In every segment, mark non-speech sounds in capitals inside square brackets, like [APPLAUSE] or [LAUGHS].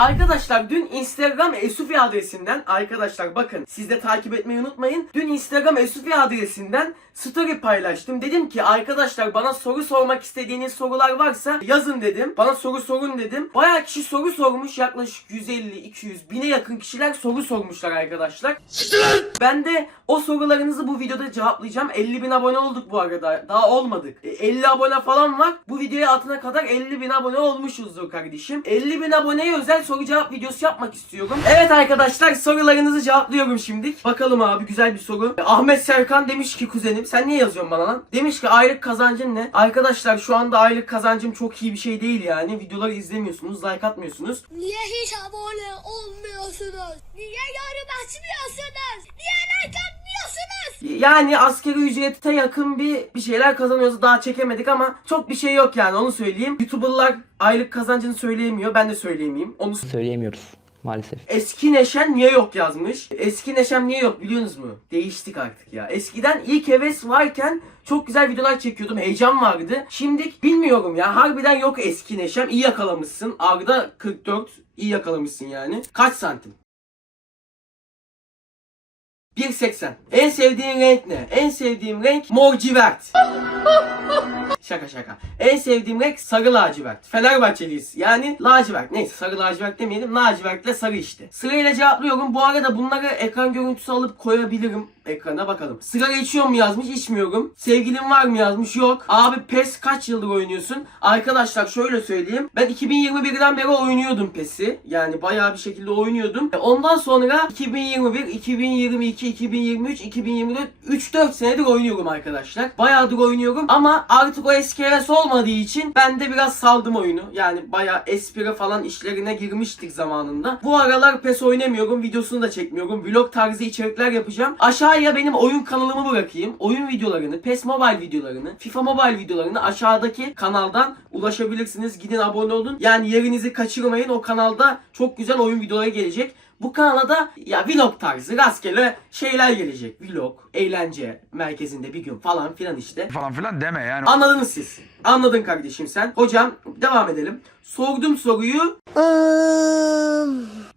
Arkadaşlar dün Instagram Esufi adresinden arkadaşlar bakın siz de takip etmeyi unutmayın. Dün Instagram Esufi adresinden story paylaştım. Dedim ki arkadaşlar bana soru sormak istediğiniz sorular varsa yazın dedim. Bana soru sorun dedim. Bayağı kişi soru sormuş. Yaklaşık 150, 200, bine yakın kişiler soru sormuşlar arkadaşlar. Ben de o sorularınızı bu videoda cevaplayacağım. 50 bin abone olduk bu arada. Daha olmadık. E, 50 abone falan var. Bu videoya atana kadar 50 bin abone olmuşuzdur kardeşim. 50 bin aboneye özel soru cevap videosu yapmak istiyorum. Evet arkadaşlar sorularınızı cevaplıyorum şimdi. Bakalım abi güzel bir soru. Ahmet Serkan demiş ki kuzenim sen niye yazıyorsun bana lan? Demiş ki aylık kazancın ne? Arkadaşlar şu anda aylık kazancım çok iyi bir şey değil yani. Videoları izlemiyorsunuz, like atmıyorsunuz. Niye hiç abone olmuyorsunuz? Niye yorum açmıyorsunuz? Niye? Yani askeri ücrete yakın bir bir şeyler kazanıyoruz. Daha çekemedik ama çok bir şey yok yani onu söyleyeyim. YouTuber'lar aylık kazancını söyleyemiyor. Ben de söyleyemeyeyim. Onu Söyleyemiyoruz maalesef. Eski neşen niye yok yazmış. Eski neşem niye yok biliyorsunuz mu? Değiştik artık ya. Eskiden ilk heves varken çok güzel videolar çekiyordum. Heyecan vardı. Şimdi bilmiyorum ya. Harbiden yok eski neşem. İyi yakalamışsın. Arda 44. iyi yakalamışsın yani. Kaç santim? 1.80. En sevdiğin renk ne? En sevdiğim renk mor civert. [LAUGHS] Şaka şaka. En sevdiğim renk sarı lacivert. Fenerbahçeliyiz. Yani lacivert. Neyse sarı lacivert demeyelim. Lacivertle sarı işte. Sırayla cevaplıyorum. Bu arada bunları ekran görüntüsü alıp koyabilirim ekrana bakalım. Sigara içiyor mu yazmış? İçmiyorum. Sevgilin var mı yazmış? Yok. Abi PES kaç yıldır oynuyorsun? Arkadaşlar şöyle söyleyeyim. Ben 2021'den beri oynuyordum PES'i. Yani bayağı bir şekilde oynuyordum. E, Ondan sonra 2021, 2022, 2023, 2024 3-4 senedir oynuyorum arkadaşlar. Bayağıdır oynuyorum ama artık o eski heves olmadığı için ben de biraz saldım oyunu. Yani bayağı espri falan işlerine girmiştik zamanında. Bu aralar PES oynamıyorum. Videosunu da çekmiyorum. Vlog tarzı içerikler yapacağım. Aşağıya benim oyun kanalımı bırakayım. Oyun videolarını, PES Mobile videolarını, FIFA Mobile videolarını aşağıdaki kanaldan ulaşabilirsiniz. Gidin abone olun. Yani yerinizi kaçırmayın. O kanalda çok güzel oyun videoları gelecek. Bu kanala da ya vlog tarzı rastgele şeyler gelecek. Vlog, eğlence merkezinde bir gün falan filan işte. falan filan deme yani. Anladınız siz. Anladın kardeşim sen. Hocam devam edelim. Sordum soruyu.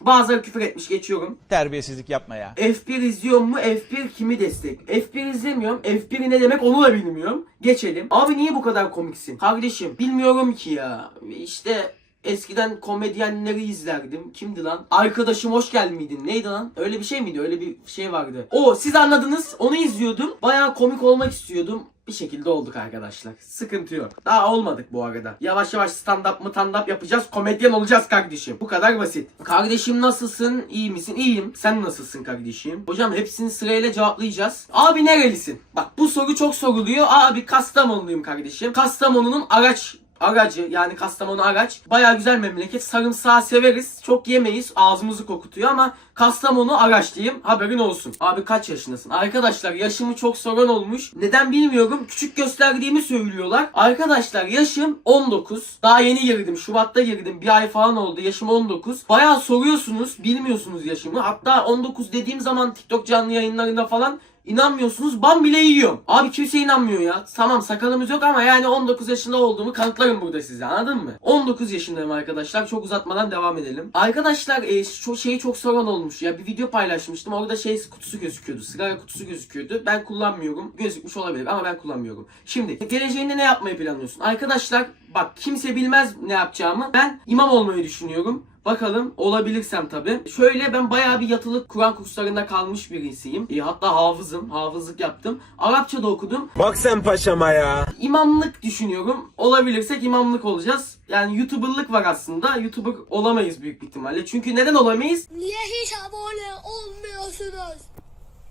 Bazıları küfür etmiş geçiyorum. Terbiyesizlik yapma ya. F1 izliyor mu? F1 kimi destek? F1 izlemiyorum. F1 ne demek onu da bilmiyorum. Geçelim. Abi niye bu kadar komiksin? Kardeşim bilmiyorum ki ya. İşte eskiden komedyenleri izlerdim. Kimdi lan? Arkadaşım hoş geldin miydin? Neydi lan? Öyle bir şey miydi? Öyle bir şey vardı. O siz anladınız. Onu izliyordum. Bayağı komik olmak istiyordum. Bir şekilde olduk arkadaşlar. Sıkıntı yok. Daha olmadık bu arada. Yavaş yavaş stand up mı stand up yapacağız. Komedyen olacağız kardeşim. Bu kadar basit. Kardeşim nasılsın? İyi misin? İyiyim. Sen nasılsın kardeşim? Hocam hepsini sırayla cevaplayacağız. Abi nerelisin? Bak bu soru çok soruluyor. Abi Kastamonluyum kardeşim. Kastamonu'nun araç Aracı yani Kastamonu Araç. Baya güzel memleket. Sarımsağı severiz. Çok yemeyiz. Ağzımızı kokutuyor ama Kastamonu Araç diyeyim. Haberin olsun. Abi kaç yaşındasın? Arkadaşlar yaşımı çok soran olmuş. Neden bilmiyorum. Küçük gösterdiğimi söylüyorlar. Arkadaşlar yaşım 19. Daha yeni girdim. Şubat'ta girdim. Bir ay falan oldu. Yaşım 19. Baya soruyorsunuz. Bilmiyorsunuz yaşımı. Hatta 19 dediğim zaman TikTok canlı yayınlarında falan İnanmıyorsunuz ban bile yiyorum. Abi kimse inanmıyor ya. Tamam sakalımız yok ama yani 19 yaşında olduğumu kanıtlarım burada size anladın mı? 19 yaşındayım arkadaşlar. Çok uzatmadan devam edelim. Arkadaşlar e, şu şeyi çok soran olmuş ya. Bir video paylaşmıştım. Orada şey kutusu gözüküyordu. Sigara kutusu gözüküyordu. Ben kullanmıyorum. Gözükmüş olabilir ama ben kullanmıyorum. Şimdi geleceğinde ne yapmayı planlıyorsun? Arkadaşlar bak kimse bilmez ne yapacağımı. Ben imam olmayı düşünüyorum. Bakalım olabilirsem tabi. Şöyle ben bayağı bir yatılı Kur'an kurslarında kalmış birisiyim. E, hatta hafızım. Hafızlık yaptım. Arapça da okudum. Bak sen paşama ya. İmamlık düşünüyorum. Olabilirsek imamlık olacağız. Yani YouTuber'lık var aslında. YouTuber olamayız büyük bir ihtimalle. Çünkü neden olamayız? Niye hiç abone olmuyorsunuz?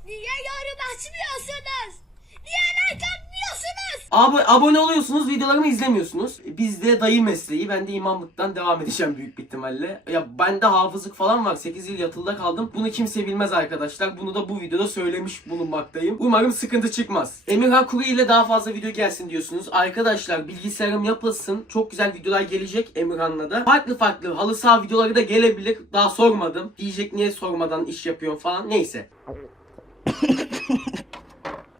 Niye yorum açmıyorsunuz? Niye like Abi abone oluyorsunuz, videolarımı izlemiyorsunuz. Bizde dayı mesleği, ben de imamlıktan devam edeceğim büyük bir ihtimalle. Ya bende hafızlık falan var. 8 yıl yatılıda kaldım. Bunu kimse bilmez arkadaşlar. Bunu da bu videoda söylemiş bulunmaktayım. Umarım sıkıntı çıkmaz. Emirhan Kuru ile daha fazla video gelsin diyorsunuz. Arkadaşlar bilgisayarım yapılsın. Çok güzel videolar gelecek Emirhan'la da. Farklı farklı halı saha videoları da gelebilir. Daha sormadım. Diyecek niye sormadan iş yapıyorsun falan. Neyse. [LAUGHS]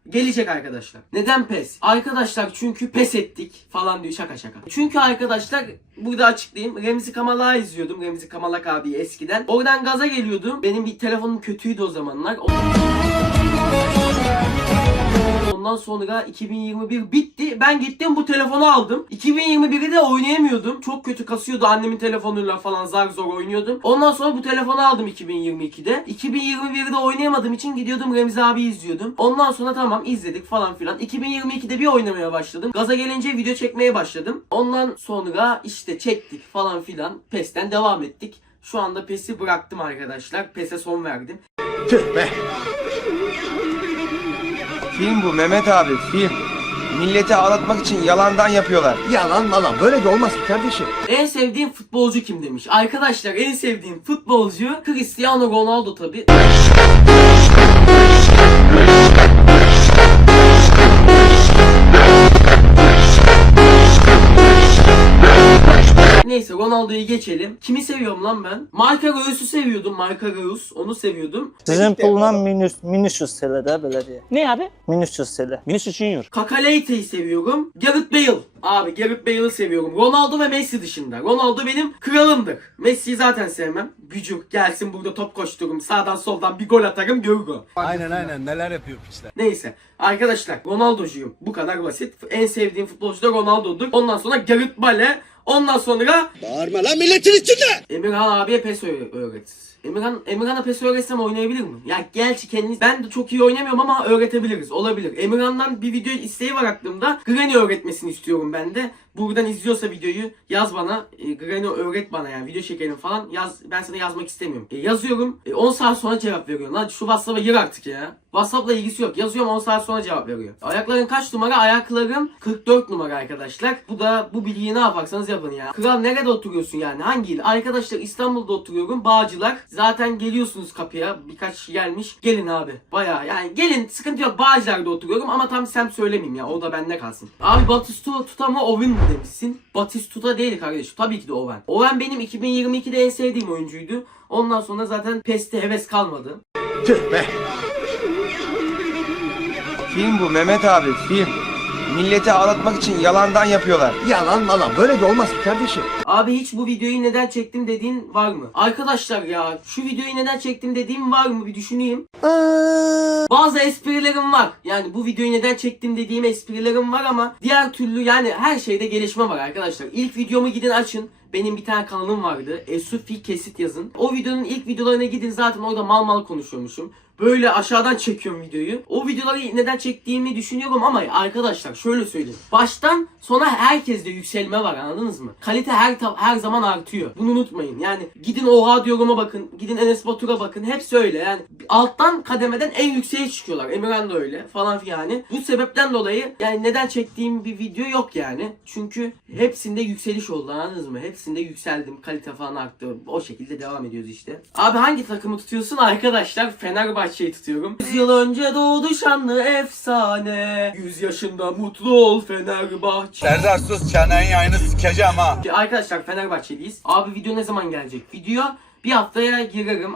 Gelecek arkadaşlar. Neden pes? Arkadaşlar çünkü pes ettik falan diyor şaka şaka. Çünkü arkadaşlar burada açıklayayım. Remzi Kamalak'ı izliyordum. Remzi Kamalak abi eskiden. Oradan gaza geliyordum. Benim bir telefonum kötüydü o zamanlar. Ondan sonra 2021 bitti. Ben gittim bu telefonu aldım. 2021'i de oynayamıyordum. Çok kötü kasıyordu annemin telefonuyla falan zar zor oynuyordum. Ondan sonra bu telefonu aldım 2022'de. 2021'de oynayamadığım için gidiyordum Remzi abi izliyordum. Ondan sonra tamam izledik falan filan. 2022'de bir oynamaya başladım. Gaza gelince video çekmeye başladım. Ondan sonra işte çektik falan filan. PES'ten devam ettik. Şu anda PES'i bıraktım arkadaşlar. PES'e son verdim. Tüh be. Film bu Mehmet abi film. Milleti ağlatmak için yalandan yapıyorlar. Yalan malan böyle de olmaz ki kardeşim. En sevdiğim futbolcu kim demiş. Arkadaşlar en sevdiğim futbolcu Cristiano Ronaldo tabi. Neyse Ronaldo'yu geçelim. Kimi seviyorum lan ben? Marka Reus'u seviyordum. Marka Reus. Onu seviyordum. Sizin puldan minus, minus TL de böyle diye. Ne abi? Minus TL. Vinicius Junior. Kakaleyte'yi seviyorum. Gareth Bale. Abi Gareth Bale'ı seviyorum. Ronaldo ve Messi dışında. Ronaldo benim kralımdır. Messi'yi zaten sevmem. Gücük gelsin burada top koştururum. Sağdan soldan bir gol atarım görür o. Aynen aynen neler yapıyor piçler. Neyse. Arkadaşlar Ronaldo'cuyum. Bu kadar basit. En sevdiğim futbolcu da Ronaldo'dur. Ondan sonra Gareth Bale. Ondan sonra Bağırma lan milletin içinde. Emirhan abiye PES öğ- öğret. Emirhan, Emirhan'a PES öğretsem oynayabilir mi? Ya gerçi kendisi ben de çok iyi oynamıyorum ama öğretebiliriz. Olabilir. Emirhan'dan bir video isteği var aklımda. Granny öğretmesini istiyorum ben de. Buradan izliyorsa videoyu yaz bana. E, Granny öğret bana yani video çekelim falan. Yaz ben sana yazmak istemiyorum. E, yazıyorum. E, 10 saat sonra cevap veriyorum. Lan şu WhatsApp'a gir artık ya. WhatsApp'la ilgisi yok. Yazıyorum 10 saat sonra cevap veriyor. Ayakların kaç numara? Ayaklarım 44 numara arkadaşlar. Bu da bu bilgiyi ne yaparsanız yapın ya. Kral nerede oturuyorsun yani? Hangi il? Arkadaşlar İstanbul'da oturuyorum. Bağcılar. Zaten geliyorsunuz kapıya. Birkaç kişi gelmiş. Gelin abi. Baya yani gelin sıkıntı yok. Bağcılar'da oturuyorum ama tam sem söylemeyeyim ya. O da bende kalsın. Abi Batistuta mı Owen mu demişsin? Batistuta değil kardeşim. Tabii ki de Owen. Owen benim 2022'de en sevdiğim oyuncuydu. Ondan sonra zaten PES'te heves kalmadı. Tüh be. Film bu Mehmet abi film. Milleti ağlatmak için yalandan yapıyorlar. Yalan malan böyle de olmaz ki kardeşim. Abi hiç bu videoyu neden çektim dediğin var mı? Arkadaşlar ya şu videoyu neden çektim dediğim var mı bir düşüneyim. Bazı esprilerim var. Yani bu videoyu neden çektim dediğim esprilerim var ama diğer türlü yani her şeyde gelişme var arkadaşlar. İlk videomu gidin açın. Benim bir tane kanalım vardı. Esufi Kesit yazın. O videonun ilk videolarına gidin zaten orada mal mal konuşuyormuşum. Böyle aşağıdan çekiyorum videoyu. O videoları neden çektiğimi düşünüyorum ama arkadaşlar şöyle söyleyeyim. Baştan sona herkeste yükselme var anladınız mı? Kalite her ta- her zaman artıyor. Bunu unutmayın. Yani gidin Oha Diyorum'a bakın. Gidin Enes Batur'a bakın. Hepsi öyle yani. Alttan kademeden en yükseğe çıkıyorlar. Emirhan da öyle falan yani. Bu sebepten dolayı yani neden çektiğim bir video yok yani. Çünkü hepsinde yükseliş oldu anladınız mı? Hepsinde yükseldim. Kalite falan arttı. O şekilde devam ediyoruz işte. Abi hangi takımı tutuyorsun arkadaşlar? Fenerbahçe'yi tutuyorum. 100 yıl önce doğdu şanlı efsane. 100 yaşında mutlu ol Fenerbahçe. Serdar sus çenenin yayını sikeceğim ha. Ki Arkadaşlar Fenerbahçeliyiz. Abi video ne zaman gelecek? Video bir haftaya girerim.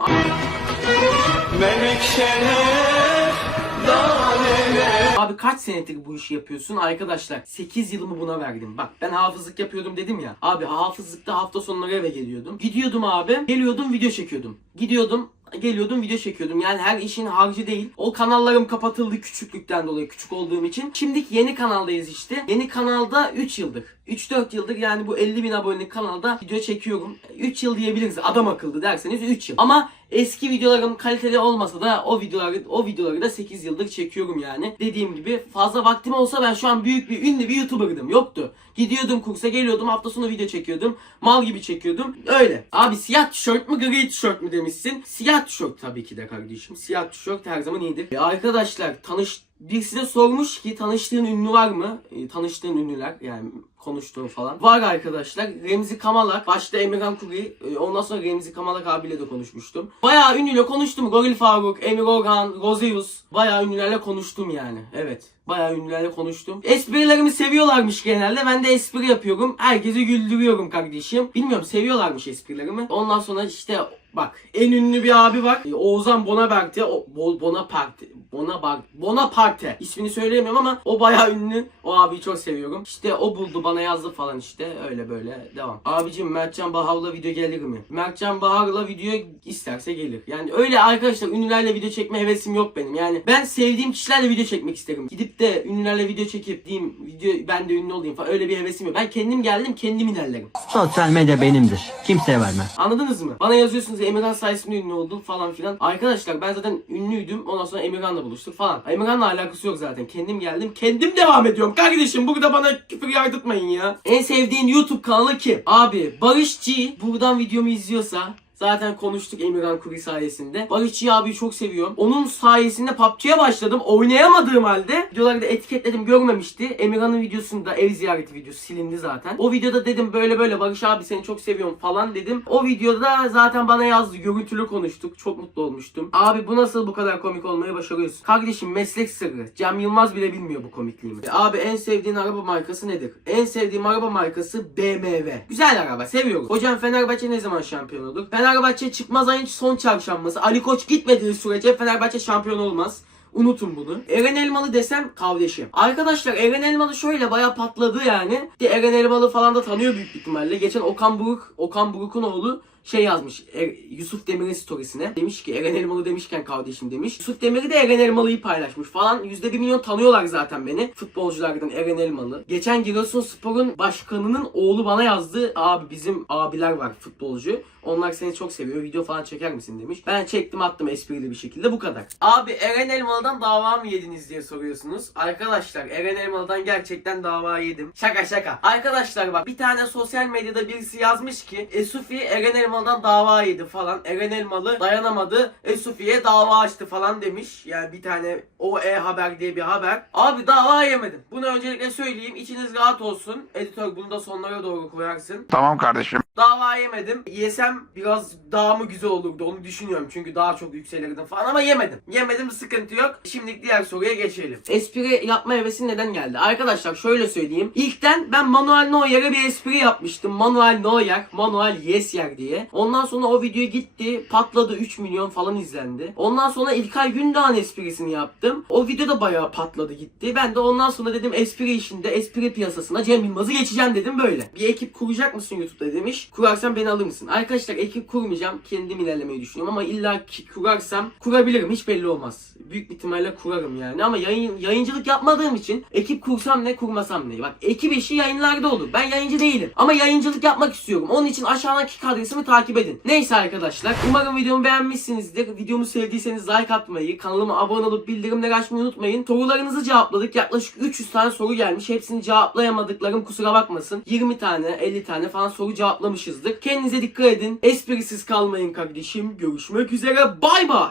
Abi kaç senedir bu işi yapıyorsun arkadaşlar? 8 yılımı buna verdim. Bak ben hafızlık yapıyordum dedim ya. Abi hafızlıkta hafta sonları eve geliyordum. Gidiyordum abi. Geliyordum video çekiyordum. Gidiyordum geliyordum video çekiyordum. Yani her işin harcı değil. O kanallarım kapatıldı küçüklükten dolayı küçük olduğum için. Şimdiki yeni kanaldayız işte. Yeni kanalda 3 yıldır. 3-4 yıldır yani bu 50 bin abonelik kanalda video çekiyorum. 3 yıl diyebiliriz. Adam akıllı derseniz 3 yıl. Ama eski videolarım kaliteli olmasa da o videoları o videoları da 8 yıldır çekiyorum yani. Dediğim gibi fazla vaktim olsa ben şu an büyük bir ünlü bir YouTuber'dım. Yoktu. Gidiyordum kursa geliyordum hafta sonu video çekiyordum. Mal gibi çekiyordum. Öyle. Abi siyah tişört mü gri tişört mü demişsin. Siyah tişört tabii ki de kardeşim. Siyah tişört her zaman iyidir. E, arkadaşlar tanış birisi de sormuş ki tanıştığın ünlü var mı? E, tanıştığın ünlüler yani konuştuğum falan. Var arkadaşlar. Remzi Kamalak, başta Emirhan Kuri, e, ondan sonra Remzi Kamalak abiyle de konuşmuştum. Bayağı ünlüyle konuştum. Goril Faruk, Emir Orhan, Rozeus. Bayağı ünlülerle konuştum yani. Evet. Bayağı ünlülerle konuştum. Esprilerimi seviyorlarmış genelde. Ben de espri yapıyorum. Herkesi güldürüyorum kardeşim. Bilmiyorum seviyorlarmış esprilerimi. Ondan sonra işte Bak en ünlü bir abi var. E, Oğuzhan Bonaparti. O, Bo- Bonaparte. Bonaparte. Bonaparte. İsmini söyleyemiyorum ama o bayağı ünlü. O abiyi çok seviyorum. İşte o buldu bana yazdı falan işte. Öyle böyle devam. Abicim Mertcan Bahar'la video gelir mi? Mertcan Bahar'la video isterse gelir. Yani öyle arkadaşlar ünlülerle video çekme hevesim yok benim. Yani ben sevdiğim kişilerle video çekmek isterim. Gidip de ünlülerle video çekip diyeyim video ben de ünlü olayım falan öyle bir hevesim yok. Ben kendim geldim kendim ilerlerim. Sosyal medya benimdir. Kimseye vermem. Anladınız mı? Bana yazıyorsunuz Emirhan sayesinde ünlü oldum falan filan. Arkadaşlar ben zaten ünlüydüm. Ondan sonra Emirhan'la buluştuk falan. Emirhan'la alakası yok zaten. Kendim geldim. Kendim devam ediyorum. Kardeşim burada bana küfür yardırtmayın ya. En sevdiğin YouTube kanalı kim? Abi Barış G buradan videomu izliyorsa Zaten konuştuk Emirhan Kuri sayesinde. Barışçı abiyi çok seviyorum. Onun sayesinde PUBG'ye başladım. Oynayamadığım halde videoları da etiketledim görmemişti. Emirhan'ın videosunda ev ziyareti videosu silindi zaten. O videoda dedim böyle böyle Barış abi seni çok seviyorum falan dedim. O videoda zaten bana yazdı. Görüntülü konuştuk. Çok mutlu olmuştum. Abi bu nasıl bu kadar komik olmayı başarıyorsun? Kardeşim meslek sırrı. Cem Yılmaz bile bilmiyor bu komikliğimi. Abi en sevdiğin araba markası nedir? En sevdiğim araba markası BMW. Güzel araba seviyorum. Hocam Fenerbahçe ne zaman şampiyon olur? Fenerbahçe çıkmaz ayın son çarşambası. Ali Koç gitmediği sürece Fenerbahçe şampiyon olmaz. Unutun bunu. Eren Elmalı desem kardeşim. Arkadaşlar Eren Elmalı şöyle baya patladı yani. De Eren Elmalı falan da tanıyor büyük ihtimalle. Geçen Okan Buruk, Okan Buruk'un oğlu şey yazmış Er- Yusuf Demir'in storiesine. Demiş ki Eren Elmalı demişken kardeşim demiş. Yusuf Demir'i de Eren Elmalı'yı paylaşmış falan. Yüzde bir milyon tanıyorlar zaten beni. Futbolculardan Eren Elmalı. Geçen Giresunspor'un başkanının oğlu bana yazdı. Abi bizim abiler var futbolcu. Onlar seni çok seviyor. Video falan çeker misin demiş. Ben çektim attım esprili bir şekilde bu kadar. Abi Eren Elmalı'dan dava mı yediniz diye soruyorsunuz. Arkadaşlar Eren Elmalı'dan gerçekten dava yedim. Şaka şaka. Arkadaşlar bak bir tane sosyal medyada birisi yazmış ki Esufi Eren Elmalı'dan dava yedi falan. Eren Elmalı dayanamadı. Esufi'ye dava açtı falan demiş. Yani bir tane o e haber diye bir haber. Abi dava yemedim. Bunu öncelikle söyleyeyim. İçiniz rahat olsun. Editör bunu da sonlara doğru koyarsın. Tamam kardeşim. Dava yemedim. Yesem biraz daha mı güzel olurdu onu düşünüyorum. Çünkü daha çok yükselirdim falan ama yemedim. Yemedim sıkıntı yok. Şimdi diğer soruya geçelim. Espri yapma hevesi neden geldi? Arkadaşlar şöyle söyleyeyim. İlkten ben Manuel Neuer'e bir espri yapmıştım. Manuel Neuer, Manuel Yesyer diye. Ondan sonra o video gitti. Patladı 3 milyon falan izlendi. Ondan sonra İlkay Gündoğan esprisini yaptım. O video da bayağı patladı gitti. Ben de ondan sonra dedim espri işinde, espri piyasasına Cem Yılmaz'ı geçeceğim dedim böyle. Bir ekip kuracak mısın YouTube'da demiş. Kurarsan beni alır mısın? Arkadaşlar ekip kurmayacağım. Kendim ilerlemeyi düşünüyorum ama illa ki kurarsam kurabilirim. Hiç belli olmaz. Büyük bir ihtimalle kurarım yani ama yayın, yayıncılık yapmadığım için ekip kursam ne kurmasam ne. Bak ekip işi yayınlarda olur. Ben yayıncı değilim. Ama yayıncılık yapmak istiyorum. Onun için aşağıdaki adresimi takip edin. Neyse arkadaşlar. Umarım videomu beğenmişsinizdir. Videomu sevdiyseniz like atmayı, kanalıma abone olup bildirimleri açmayı unutmayın. Sorularınızı cevapladık. Yaklaşık 300 tane soru gelmiş. Hepsini cevaplayamadıklarım kusura bakmasın. 20 tane, 50 tane falan soru cevaplamışızdır. Kendinize dikkat edin. Esprisiz kalmayın kardeşim. Görüşmek üzere. Bay bay.